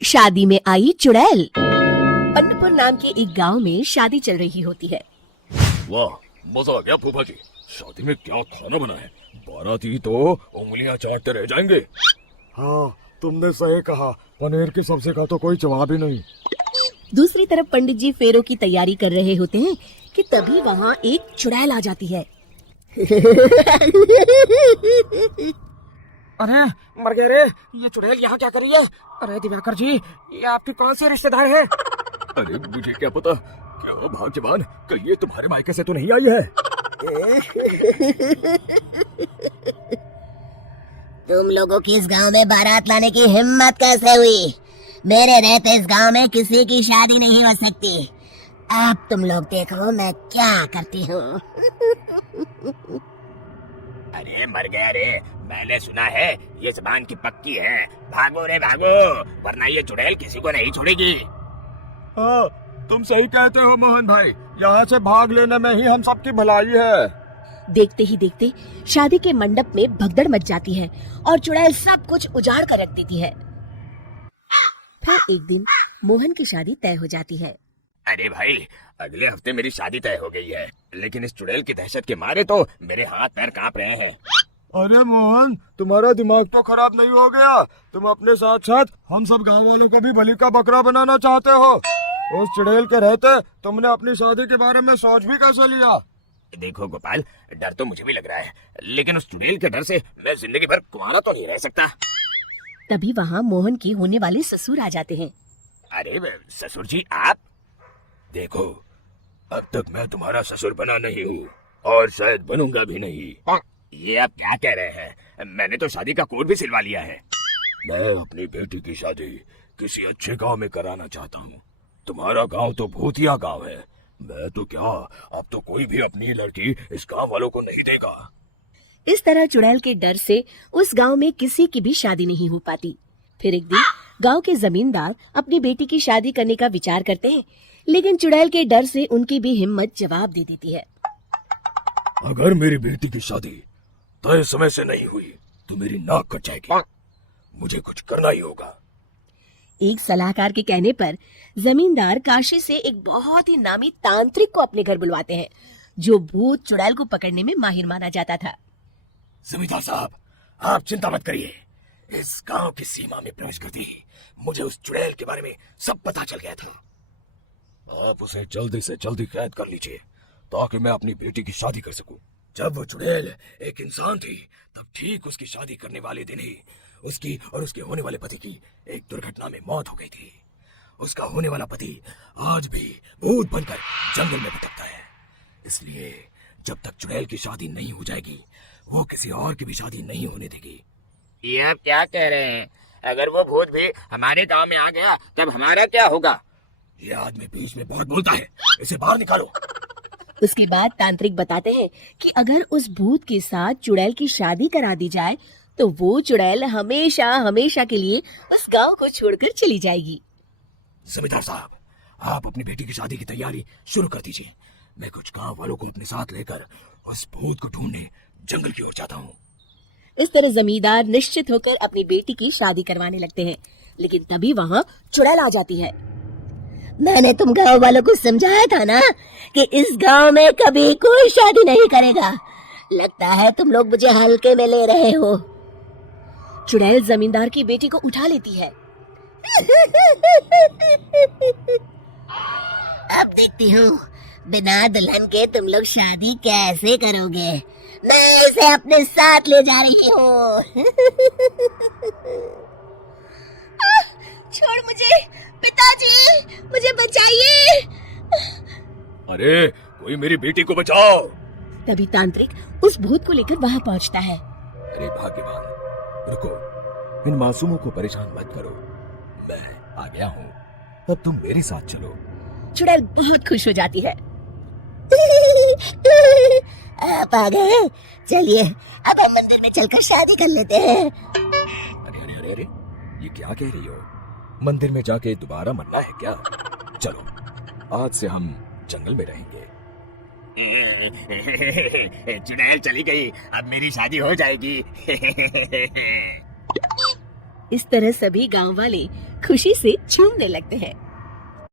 शादी में आई चुड़ैल। अन्नपुर नाम के एक गांव में शादी चल रही होती है। वाह, मजा आ गया फूफा जी। शादी में क्या खाना बना है, बाराती तो उंगलियां चाटते रह जाएंगे। हाँ, तुमने सही कहा, पनीर की सब्जी का तो कोई जवाब ही नहीं। दूसरी तरफ पंडित जी फेरों की तैयारी कर रहे होते हैं कि तभी वहाँ एक चुड़ैल आ जाती है। अरे मर गए रे, ये चुड़ैल यहाँ क्या कर रही है? अरे दिवाकर जी, ये आपके कौन से रिश्तेदार हैं? अरे मुझे क्या पता, क्या भाग्यवान, कहीं ये तुम्हारे मायके से तो नहीं आई है। तुम लोगों की इस गांव में बारात लाने की हिम्मत कैसे हुई? मेरे रहते इस गांव में किसी की शादी नहीं हो सकती। अब तुम लोग देखो मैं क्या करती हूँ। अरे मर गया रे, मैंने सुना है ये जबान की पक्की है। भागो रे भागो, वरना ये चुड़ैल किसी को नहीं छोड़ेगी। हाँ, तुम सही कहते हो मोहन भाई, यहाँ से भाग लेने में ही हम सबकी भलाई है। देखते ही देखते शादी के मंडप में भगदड़ मच जाती है और चुड़ैल सब कुछ उजाड़ कर रख देती है। फिर एक दिन मोहन की शादी तय हो जाती है। अरे भाई, अगले हफ्ते मेरी शादी तय हो गई है, लेकिन इस चुड़ैल की दहशत के मारे तो मेरे हाथ पैर कांप रहे हैं। अरे मोहन, तुम्हारा दिमाग तो खराब नहीं हो गया? तुम अपने साथ साथ हम सब गांव वालों को भी बलि का बकरा बनाना चाहते हो? उस चुड़ैल के रहते तुमने अपनी शादी के बारे में सोच भी कैसे लिया? देखो गोपाल, डर तो मुझे भी लग रहा है, लेकिन उस चुड़ैल के डर से मैं जिंदगी भर कुंवारा तो नहीं रह सकता। तभी वहाँ मोहन के होने वाले ससुर आ जाते हैं। अरे ससुर जी आप? देखो, अब तक मैं तुम्हारा ससुर बना नहीं हूँ और शायद बनूंगा भी नहीं। ये आप क्या कह रहे हैं? मैंने तो शादी का कोड भी सिलवा लिया है। मैं अपनी बेटी की शादी किसी अच्छे गांव में कराना चाहता हूँ। तुम्हारा गांव तो भूतिया गांव है। मैं तो क्या, अब तो कोई भी अपनी लड़की इस गांव वालों को नहीं देगा। इस तरह चुड़ैल के डर से उस गांव में किसी की भी शादी नहीं हो पाती। फिर एक दिन गांव के जमींदार अपनी बेटी की शादी करने का विचार करते हैं, लेकिन चुड़ैल के डर से उनकी भी हिम्मत जवाब दे देती है। अगर मेरी बेटी की शादी तय समय से नहीं हुई तो मेरी नाक कट जाएगी। मुझे कुछ करना ही होगा। एक सलाहकार के कहने पर जमींदार काशी से एक बहुत ही नामी तांत्रिक को अपने घर बुलवाते हैं, जो भूत चुड़ैल को पकड़ने में माहिर माना जाता था। जमींदार साहब, आप चिंता मत करिए। इस गांव की सीमा में प्रवेश करते ही मुझे उस चुड़ैल के बारे में सब पता चल गया था। आप उसे जल्दी से जल्दी कैद कर लीजिए ताकि मैं अपनी बेटी की शादी कर सकूं। जब वो चुड़ैल एक इंसान थी, तब ठीक उसकी शादी करने वाले दिन ही उसकी और उसके होने वाले पति की एक दुर्घटना में मौत हो गई थी। उसका होने वाला पति आज भी भूत बनकर जंगल में भटकता है। इसलिए जब तक चुड़ैल की शादी नहीं हो जाएगी, वो किसी और की भी शादी नहीं होने देगी। ये आप क्या कह रहे हैं? अगर वो भूत भी हमारे गांव में आ गया तब हमारा क्या होगा? ये आदमी बीच में बहुत बोलता है, इसे बाहर निकालो। उसके बाद तांत्रिक बताते हैं कि अगर उस भूत के साथ चुड़ैल की शादी करा दी जाए तो वो चुड़ैल हमेशा हमेशा के लिए उस गांव को छोड़कर चली जाएगी। जमींदार साहब, आप अपनी बेटी की शादी की तैयारी शुरू कर दीजिए। मैं कुछ गांव वालों को अपने साथ लेकर उस भूत को ढूंढने जंगल की ओर जाता हूँ। इस तरह जमींदार निश्चित होकर अपनी बेटी की शादी करवाने लगते हैं, लेकिन तभी वहाँ चुड़ैल आ जाती है। मैंने तुम गांव वालों को समझाया था ना कि इस गांव में कभी कोई शादी नहीं करेगा। लगता है तुम लोग मुझे हल्के में ले रहे हो। चुड़ैल जमींदार की बेटी को उठा लेती है। अब देखती हूँ बिना दुल्हन के तुम लोग शादी कैसे करोगे। मैं इसे अपने साथ ले जा रही हूँ। छोड़ मुझे, पिताजी, मुझे बचाइए। अरे कोई मेरी बेटी को बचाओ। तभी तांत्रिक उस भूत को लेकर वहाँ पहुँचता है। अरे भाग्यवान, रुको, इन मासूमों को परेशान मत करो। मैं आ गया हूँ, अब तुम मेरे साथ चलो। चुड़ैल बहुत खुश हो जाती है। आप आ गए, चलिए अब हम मंदिर में चलकर शादी कर लेते हैं। अरे अरे अरे अरे, ये क्या कह रही हो? मंदिर में जाके दोबारा मरना है क्या? चलो, आज से हम जंगल में रहेंगे। चुड़ैल चली गई, अब मेरी शादी हो जाएगी। इस तरह सभी गांव वाले खुशी से झूमने लगते हैं।